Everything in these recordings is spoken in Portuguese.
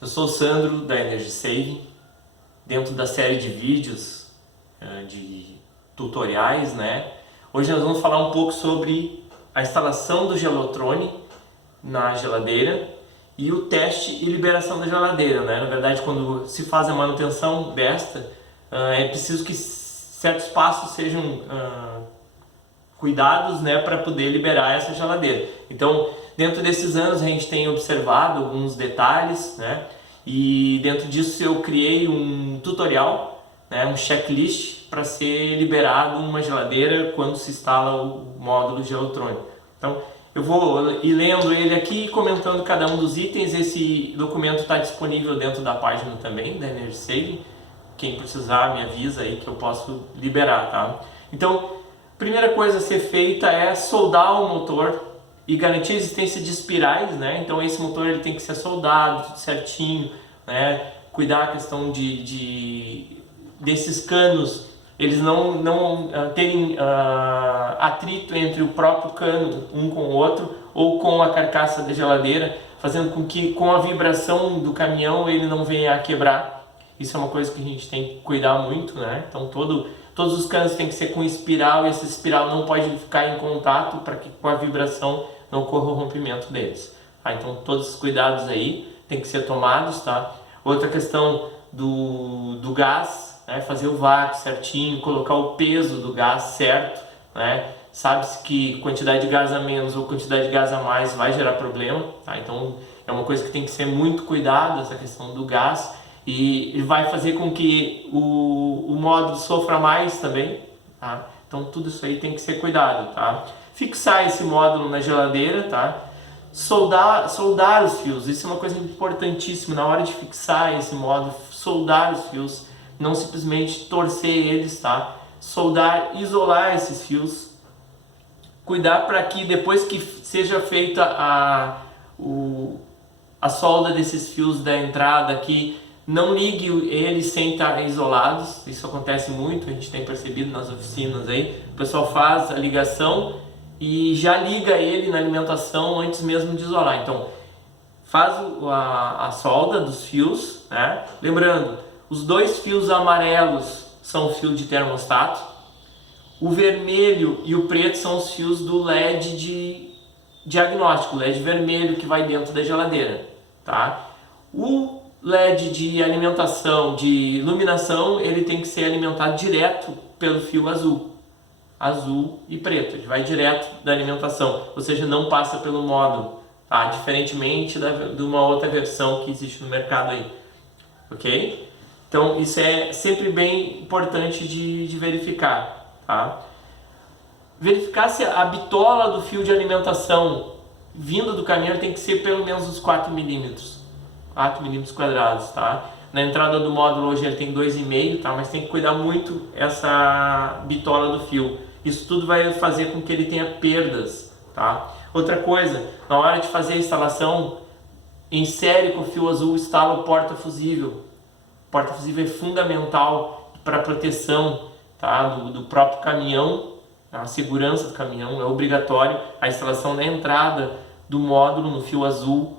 Eu sou o Sandro da Energy Saving, dentro da série de vídeos de tutoriais, né? Hoje nós vamos falar um pouco sobre a instalação do Gelotrone na geladeira e o teste e liberação da geladeira, né? Na verdade, quando se faz a manutenção desta, é preciso que certos passos sejam cuidados, né, para poder liberar essa geladeira. Então, dentro desses anos a gente tem observado alguns detalhes, né, e dentro disso eu criei um tutorial, né, um checklist para ser liberado uma geladeira quando se instala o módulo Gelotrone. Então, eu vou ir lendo ele aqui e comentando cada um dos itens. Esse documento está disponível dentro da página também da Energy Saving. Quem precisar me avisa aí que eu posso liberar, tá? Então, primeira coisa a ser feita é soldar o motor e garantir a existência de espirais, né? Então esse motor ele tem que ser soldado, tudo certinho, né? Cuidar a questão desses canos, eles não terem atrito entre o próprio cano um com o outro ou com a carcaça da geladeira, fazendo com que com a vibração do caminhão ele não venha a quebrar. Isso é uma coisa que a gente tem que cuidar muito, né? Então todos os canos têm que ser com espiral e essa espiral não pode ficar em contato para que com a vibração não ocorra o rompimento deles. Tá? Então todos os cuidados aí tem que ser tomados, tá? Outra questão do gás, né? Fazer o vácuo certinho, colocar o peso do gás certo, né? Sabe-se que quantidade de gás a menos ou quantidade de gás a mais vai gerar problema, tá? Então é uma coisa que tem que ser muito cuidado, essa questão do gás. E vai fazer com que o módulo sofra mais também, tá? Então tudo isso aí tem que ser cuidado, tá? Fixar esse módulo na geladeira, tá? Soldar os fios, isso é uma coisa importantíssima na hora de fixar esse módulo, soldar os fios, não simplesmente torcer eles, tá? Soldar, isolar esses fios, cuidar para que depois que seja feita a solda desses fios da entrada aqui, não ligue eles sem estar isolados. Isso acontece muito, a gente tem percebido nas oficinas aí. O pessoal faz a ligação e já liga ele na alimentação antes mesmo de isolar. Então, faz a solda dos fios, né? Lembrando, os dois fios amarelos são fio de termostato. O vermelho e o preto são os fios do LED de diagnóstico, LED vermelho que vai dentro da geladeira, tá? O LED de alimentação, de iluminação, ele tem que ser alimentado direto pelo fio azul e preto, ele vai direto da alimentação, ou seja, não passa pelo módulo, tá? Diferentemente de uma outra versão que existe no mercado aí, ok? Então isso é sempre bem importante de verificar, tá? Verificar se a bitola do fio de alimentação vindo do caminhão tem que ser pelo menos uns 4 milímetros. 4 milímetros quadrados, tá? Na entrada do módulo hoje ele tem 2,5, tá? Mas tem que cuidar muito essa bitola do fio. Isso tudo vai fazer com que ele tenha perdas, tá? Outra coisa, na hora de fazer a instalação, em série com o fio azul, instala o porta-fusível. O porta-fusível é fundamental para a proteção, tá? do próprio caminhão, a segurança do caminhão, é obrigatório a instalação na entrada do módulo no fio azul,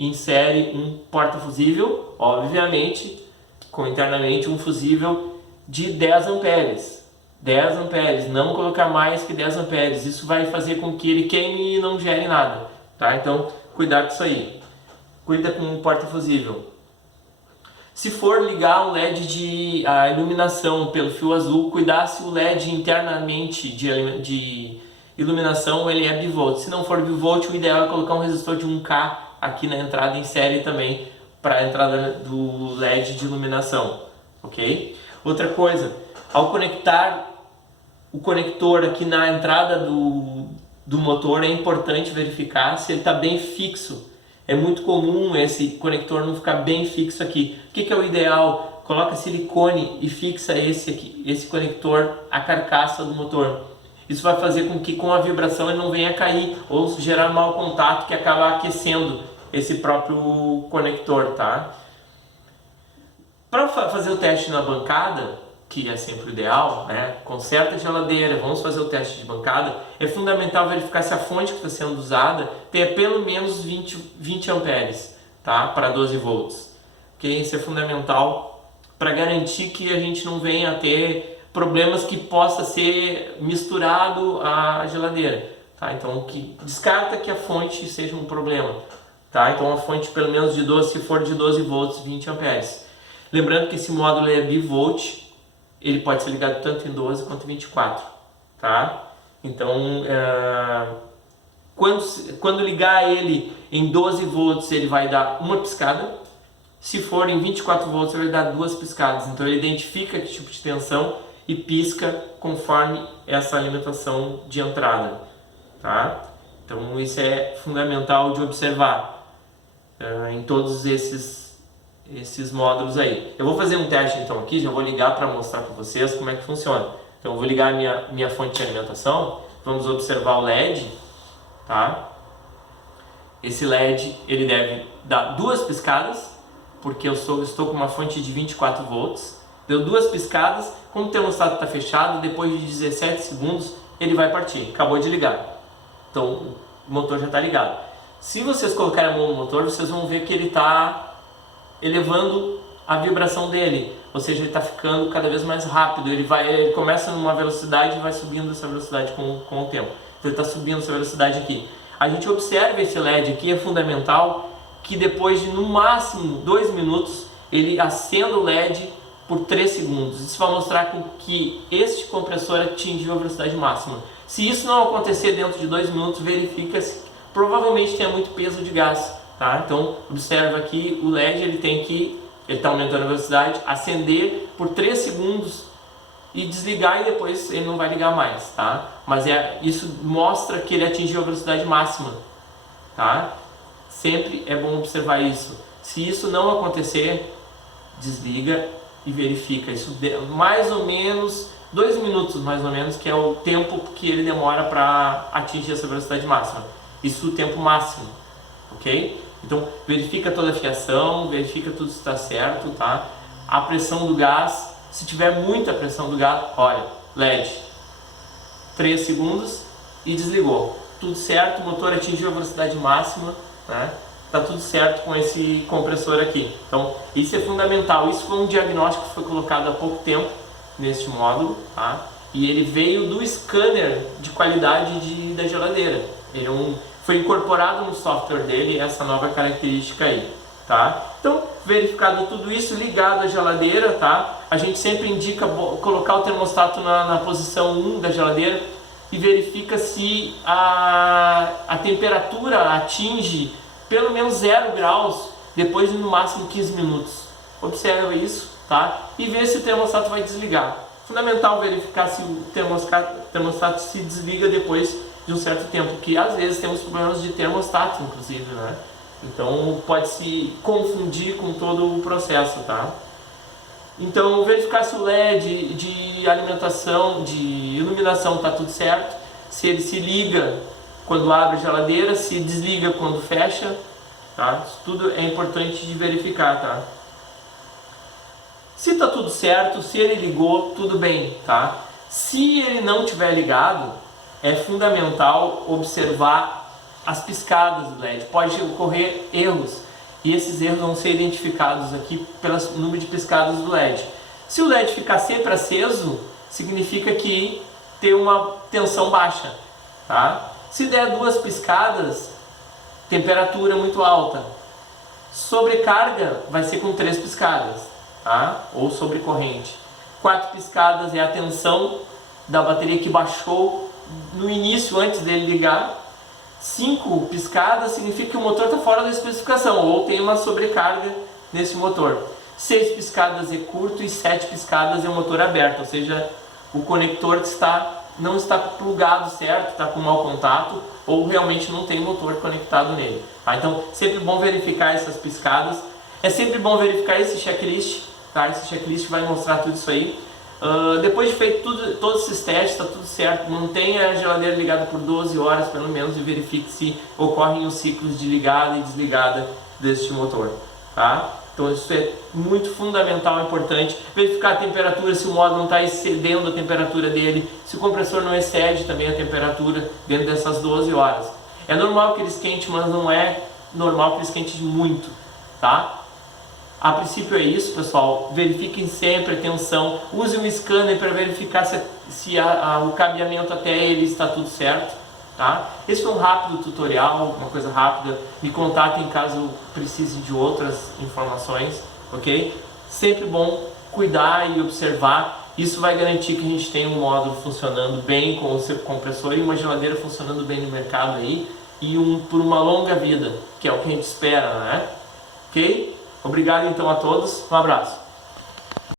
insere um porta-fusível, obviamente, com internamente um fusível de 10 amperes. 10 amperes, não colocar mais que 10 amperes. Isso vai fazer com que ele queime e não gere nada, tá? Então, cuidar com isso aí. Cuida com o porta-fusível. Se for ligar um LED de iluminação pelo fio azul, cuidar se o LED internamente de iluminação ele é bivolt. Se não for bivolt, o ideal é colocar um resistor de 1K aqui na entrada em série também para a entrada do LED de iluminação, ok? Outra coisa, ao conectar o conector aqui na entrada do motor, é importante verificar se ele está bem fixo. É muito comum esse conector não ficar bem fixo aqui. O que é o ideal? Coloca silicone e fixa esse conector à carcaça do motor. Isso vai fazer com que com a vibração ele não venha a cair ou gerar mau contato que acaba aquecendo esse próprio conector, tá? Para fazer o teste na bancada, que é sempre o ideal, né? Conserta a geladeira, vamos fazer o teste de bancada. É fundamental verificar se a fonte que está sendo usada tem pelo menos 20 amperes. tá? Para 12 volts. Porque isso é fundamental para garantir que a gente não venha a ter problemas que possa ser misturado à geladeira, tá? Então, que descarta que a fonte seja um problema, tá? Então, a fonte pelo menos de 12, se for de 12 volts, 20 amperes. Lembrando que esse módulo é bivolt, ele pode ser ligado tanto em 12 quanto em 24, tá? Então, quando ligar ele em 12 volts, ele vai dar uma piscada. Se for em 24 volts, ele vai dar 2 piscadas. Então, ele identifica que tipo de tensão e pisca conforme essa alimentação de entrada, tá? Então, isso é fundamental de observar em todos esses módulos aí. Eu vou fazer um teste então aqui, já vou ligar para mostrar para vocês como é que funciona. Então, eu vou ligar a minha fonte de alimentação. Vamos observar o LED, tá? Esse LED, ele deve dar 2 piscadas, porque eu estou com uma fonte de 24 volts. Deu 2 piscadas, como o termostato está fechado, depois de 17 segundos ele vai partir. Acabou de ligar. Então, o motor já está ligado. Se vocês colocarem a mão no motor, vocês vão ver que ele está elevando a vibração dele, ou seja, ele está ficando cada vez mais rápido. Ele começa numa velocidade e vai subindo essa velocidade com o tempo. Então ele está subindo essa velocidade aqui. A gente observa esse LED aqui, é fundamental que depois de no máximo 2 minutos ele acenda o LED por 3 segundos. Isso vai mostrar que este compressor atingiu a velocidade máxima. Se isso não acontecer dentro de 2 minutos, verifica-se que provavelmente tenha muito peso de gás. Tá? Então, observa aqui o LED, ele está aumentando a velocidade, acender por 3 segundos e desligar, e depois ele não vai ligar mais, tá? Mas isso mostra que ele atingiu a velocidade máxima, tá? Sempre é bom observar isso. Se isso não acontecer, desliga e verifica. Isso mais ou menos 2 minutos, mais ou menos, que é o tempo que ele demora para atingir essa velocidade máxima. Isso é o tempo máximo, ok? Então, verifica toda a fiação, verifica tudo se está certo, tá? A pressão do gás, se tiver muita pressão do gás, olha, LED, 3 segundos e desligou. Tudo certo, o motor atingiu a velocidade máxima, né? Tá tudo certo com esse compressor aqui. Então, isso é fundamental. Isso foi um diagnóstico que foi colocado há pouco tempo neste módulo, tá? E ele veio do scanner de qualidade da geladeira. Foi incorporado no software dele essa nova característica aí, tá? Então, verificado tudo isso, ligado à geladeira, tá? A gente sempre indica colocar o termostato na posição 1 da geladeira e verifica se a temperatura atinge pelo menos 0 graus depois de no máximo 15 minutos. Observa isso, tá? E vê se o termostato vai desligar. Fundamental verificar se o termostato se desliga depois de um certo tempo, que às vezes temos problemas de termostato, inclusive, né? Então pode se confundir com todo o processo, tá? Então verificar se o LED de alimentação, de iluminação está tudo certo, se ele se liga quando abre a geladeira, se desliga quando fecha, tá? Isso tudo é importante de verificar, tá? Se está tudo certo, se ele ligou, tudo bem, tá? Se ele não tiver ligado, é fundamental observar as piscadas do LED. Pode ocorrer erros e esses erros vão ser identificados aqui pelo número de piscadas do LED. Se o LED ficar sempre aceso, significa que tem uma tensão baixa, tá? Se der 2 piscadas, temperatura muito alta. Sobrecarga vai ser com 3 piscadas, tá? Ou sobrecorrente. 4 piscadas é a tensão da bateria que baixou no início, antes dele ligar. 5 piscadas significa que o motor está fora da especificação ou tem uma sobrecarga nesse motor. 6 piscadas é curto e 7 piscadas é o motor aberto, ou seja, o conector não está plugado certo, está com mau contato ou realmente não tem motor conectado nele. Tá? Então, sempre bom verificar essas piscadas. É sempre bom verificar esse checklist. Tá? Esse checklist vai mostrar tudo isso aí. Depois de feito todos esses testes, está tudo certo. Mantenha a geladeira ligada por 12 horas pelo menos e verifique se ocorrem os ciclos de ligada e desligada deste motor. Tá? Então isso é muito fundamental, importante. Verificar a temperatura, se o módulo não está excedendo a temperatura dele, se o compressor não excede também a temperatura dentro dessas 12 horas. É normal que ele esquente, mas não é normal que ele esquente muito. tá? A princípio é isso, pessoal. Verifiquem sempre, atenção. Use um scanner para verificar se o cabeamento até ele está tudo certo, tá? Esse foi um rápido tutorial, uma coisa rápida. Me contatem caso precise de outras informações, ok? Sempre bom cuidar e observar. Isso vai garantir que a gente tenha um módulo funcionando bem com o seu compressor e uma geladeira funcionando bem no mercado aí e por uma longa vida, que é o que a gente espera, né? Ok? Obrigado então a todos, um abraço.